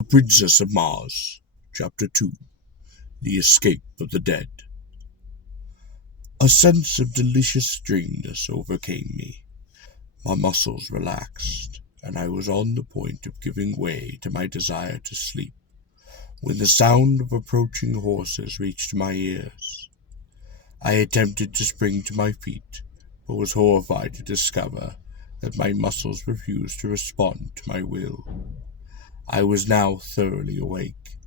The Princess of Mars, Chapter 2. The Escape of the Dead. A sense of delicious dreamness overcame me. My muscles relaxed, and I was on the point of giving way to my desire to sleep, when the sound of approaching horses reached my ears. I attempted to spring to my feet, but was horrified to discover that my muscles refused to respond to my will. I was now thoroughly awake,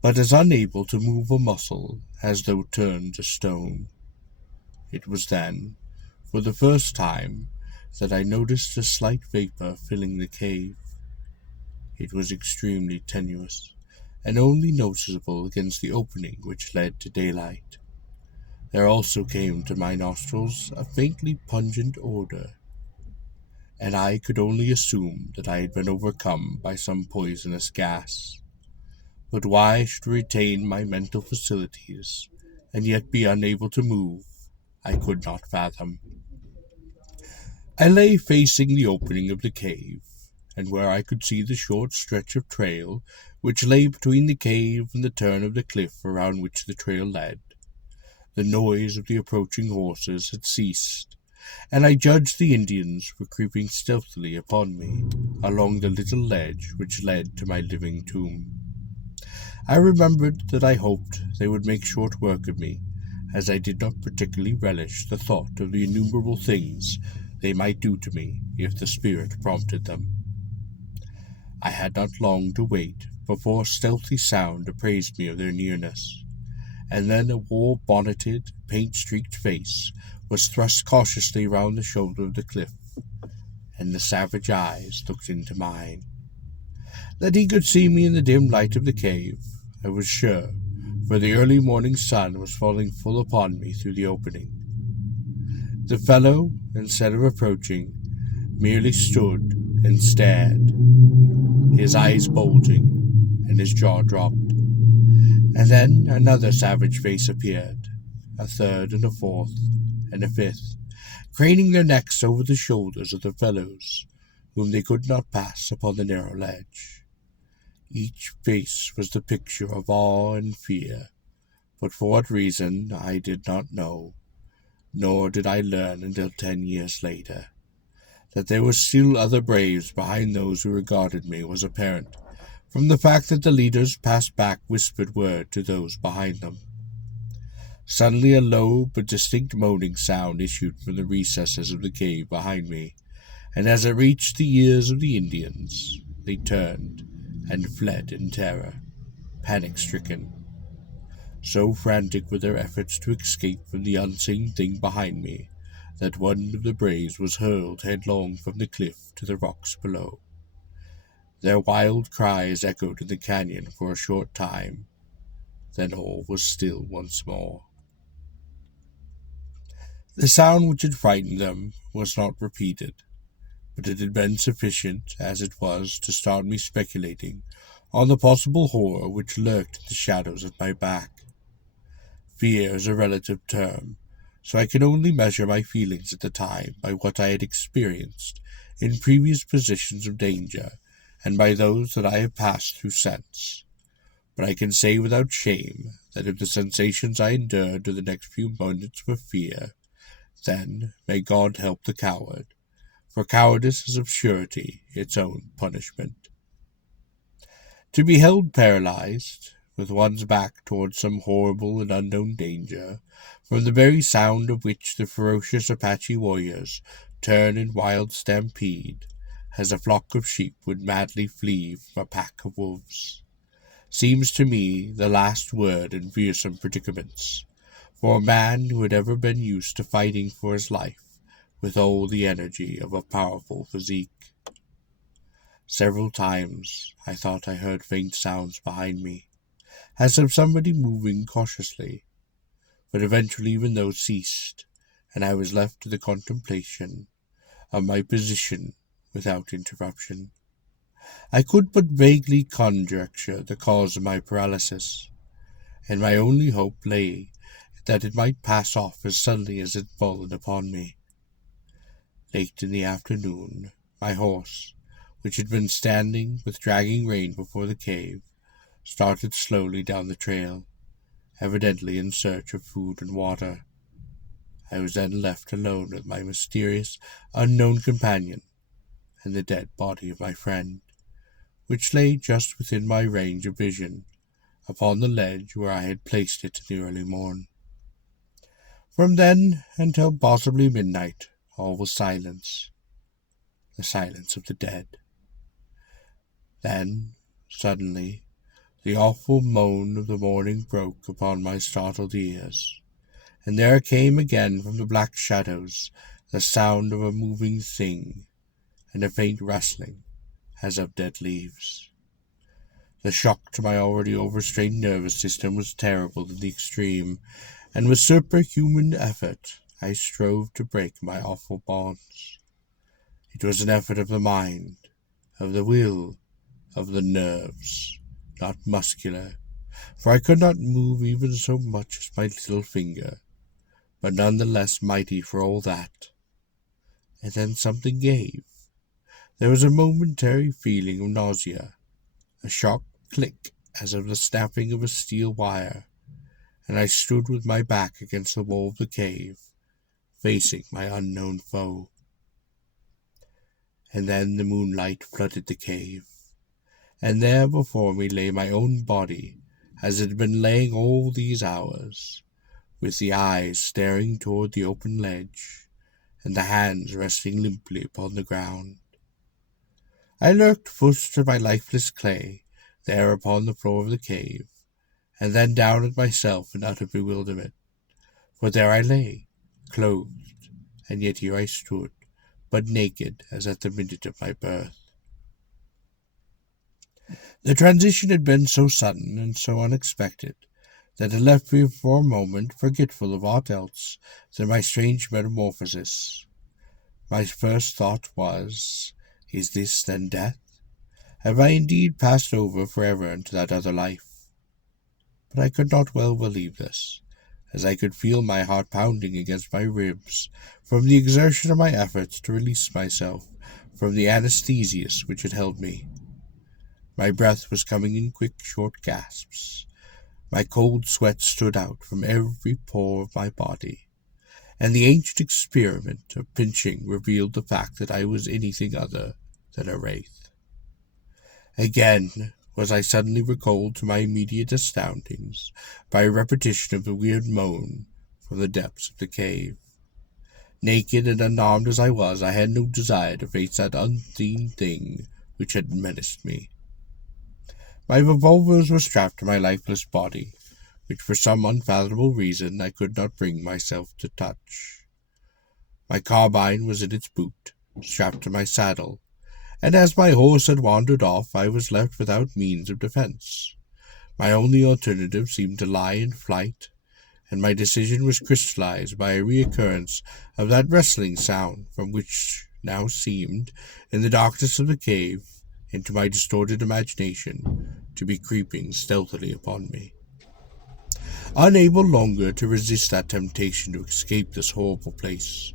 but as unable to move a muscle as though turned to stone. It was then, for the first time, that I noticed a slight vapor filling the cave. It was extremely tenuous, and only noticeable against the opening which led to daylight. There also came to my nostrils a faintly pungent odor, and I could only assume that I had been overcome by some poisonous gas. But why I should retain my mental faculties, and yet be unable to move, I could not fathom. I lay facing the opening of the cave, and where I could see the short stretch of trail which lay between the cave and the turn of the cliff around which the trail led. The noise of the approaching horses had ceased, and I judged the Indians were creeping stealthily upon me along the little ledge which led to my living tomb. I remembered that I hoped they would make short work of me, as I did not particularly relish the thought of the innumerable things they might do to me if the spirit prompted them. I had not long to wait before a stealthy sound apprised me of their nearness, and then a war-bonneted, paint-streaked face was thrust cautiously round the shoulder of the cliff, and the savage eyes looked into mine. That he could see me in the dim light of the cave, I was sure, for the early morning sun was falling full upon me through the opening. The fellow, instead of approaching, merely stood and stared, his eyes bulging and his jaw dropped. And then another savage face appeared, a third and a fourth and a fifth, craning their necks over the shoulders of the fellows, whom they could not pass upon the narrow ledge. Each face was the picture of awe and fear, but for what reason I did not know, nor did I learn until 10 years later. That there were still other braves behind those who regarded me was apparent, from the fact that the leaders passed back whispered word to those behind them. Suddenly a low but distinct moaning sound issued from the recesses of the cave behind me, and as it reached the ears of the Indians, they turned and fled in terror, panic-stricken. So frantic were their efforts to escape from the unseen thing behind me, that one of the braves was hurled headlong from the cliff to the rocks below. Their wild cries echoed in the canyon for a short time, then all was still once more. The sound which had frightened them was not repeated, but it had been sufficient as it was to start me speculating on the possible horror which lurked in the shadows at my back. Fear is a relative term, so I can only measure my feelings at the time by what I had experienced in previous positions of danger and by those that I have passed through since. But I can say without shame that if the sensations I endured during the next few moments were fear, then may God help the coward, for cowardice is of surety its own punishment. To be held paralyzed, with one's back towards some horrible and unknown danger, from the very sound of which the ferocious Apache warriors turn in wild stampede, as a flock of sheep would madly flee from a pack of wolves, seems to me the last word in fearsome predicaments, for a man who had ever been used to fighting for his life with all the energy of a powerful physique. Several times I thought I heard faint sounds behind me, as of somebody moving cautiously, but eventually even those ceased, and I was left to the contemplation of my position without interruption. I could but vaguely conjecture the cause of my paralysis, and my only hope lay that it might pass off as suddenly as it had fallen upon me. Late in the afternoon, my horse, which had been standing with dragging rein before the cave, started slowly down the trail, evidently in search of food and water. I was then left alone with my mysterious, unknown companion and the dead body of my friend, which lay just within my range of vision, upon the ledge where I had placed it in the early morn. From then until possibly midnight, all was silence, the silence of the dead. Then, suddenly, the awful moan of the morning broke upon my startled ears, and there came again from the black shadows the sound of a moving thing, and a faint rustling, as of dead leaves. The shock to my already overstrained nervous system was terrible in the extreme, and with superhuman effort I strove to break my awful bonds. It was an effort of the mind, of the will, of the nerves, not muscular, for I could not move even so much as my little finger, but none the less mighty for all that. And then something gave. There was a momentary feeling of nausea, a sharp click as of the snapping of a steel wire, and I stood with my back against the wall of the cave, facing my unknown foe. And then the moonlight flooded the cave, and there before me lay my own body, as it had been laying all these hours, with the eyes staring toward the open ledge, and the hands resting limply upon the ground. I looked first at my lifeless clay, there upon the floor of the cave, and then down at myself in utter bewilderment. For there I lay, clothed, and yet here I stood, but naked as at the minute of my birth. The transition had been so sudden and so unexpected that it left me for a moment forgetful of aught else than my strange metamorphosis. My first thought was, is this then death? Have I indeed passed over forever into that other life? But I could not well believe this, as I could feel my heart pounding against my ribs from the exertion of my efforts to release myself from the anesthesias which had held me. My breath was coming in quick, short gasps. My cold sweat stood out from every pore of my body, and the ancient experiment of pinching revealed the fact that I was anything other than a wraith. Again was I suddenly recalled to my immediate astoundings by a repetition of the weird moan from the depths of the cave. Naked and unarmed as I was, I had no desire to face that unseen thing which had menaced me. My revolvers were strapped to my lifeless body, which for some unfathomable reason I could not bring myself to touch. My carbine was in its boot, strapped to my saddle, and as my horse had wandered off, I was left without means of defense. My only alternative seemed to lie in flight, and my decision was crystallized by a reoccurrence of that rustling sound from which now seemed, in the darkness of the cave, into my distorted imagination, to be creeping stealthily upon me. Unable longer to resist that temptation to escape this horrible place,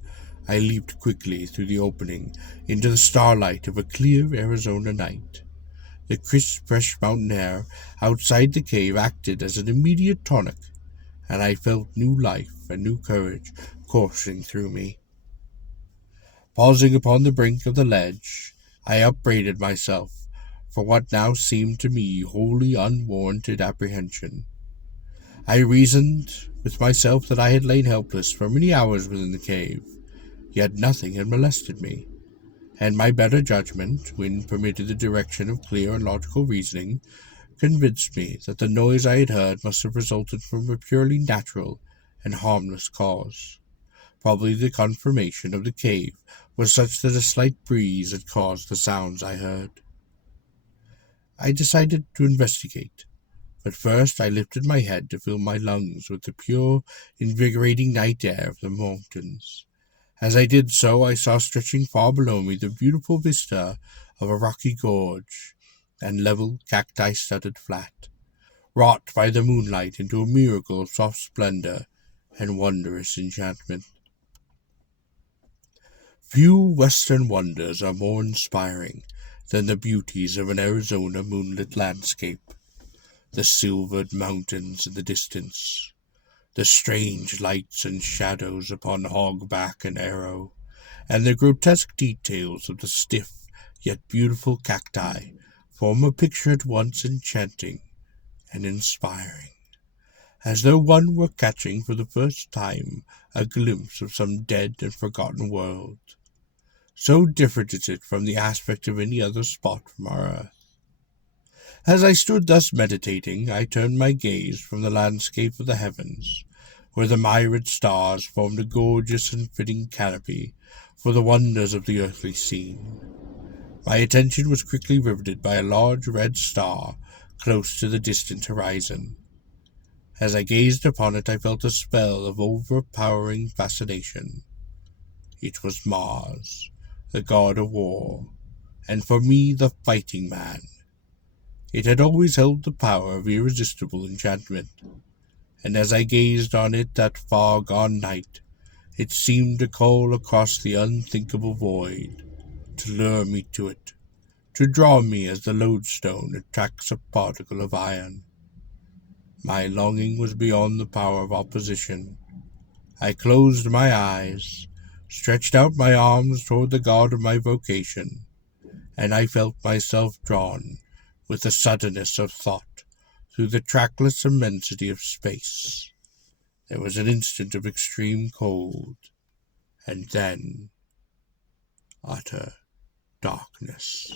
I leaped quickly through the opening into the starlight of a clear Arizona night. The crisp, fresh mountain air outside the cave acted as an immediate tonic, and I felt new life and new courage coursing through me. Pausing upon the brink of the ledge, I upbraided myself for what now seemed to me wholly unwarranted apprehension. I reasoned with myself that I had lain helpless for many hours within the cave, yet nothing had molested me, and my better judgment, when permitted the direction of clear and logical reasoning, convinced me that the noise I had heard must have resulted from a purely natural and harmless cause. Probably the conformation of the cave was such that a slight breeze had caused the sounds I heard. I decided to investigate, but first I lifted my head to fill my lungs with the pure, invigorating night air of the mountains. As I did so, I saw stretching far below me the beautiful vista of a rocky gorge and level, cacti-studded flat, wrought by the moonlight into a miracle of soft splendor and wondrous enchantment. Few Western wonders are more inspiring than the beauties of an Arizona moonlit landscape, the silvered mountains in the distance, the strange lights and shadows upon hogback and arrow, and the grotesque details of the stiff yet beautiful cacti form a picture at once enchanting and inspiring, as though one were catching for the first time a glimpse of some dead and forgotten world. So different is it from the aspect of any other spot from our earth. As I stood thus meditating, I turned my gaze from the landscape of the heavens, where the myriad stars formed a gorgeous and fitting canopy for the wonders of the earthly scene. My attention was quickly riveted by a large red star close to the distant horizon. As I gazed upon it, I felt a spell of overpowering fascination. It was Mars, the god of war, and for me the fighting man. It had always held the power of irresistible enchantment, and as I gazed on it that far-gone night, it seemed to call across the unthinkable void, to lure me to it, to draw me as the lodestone attracts a particle of iron. My longing was beyond the power of opposition. I closed my eyes, stretched out my arms toward the god of my vocation, and I felt myself drawn with the suddenness of thought through the trackless immensity of space. There was an instant of extreme cold, and then utter darkness.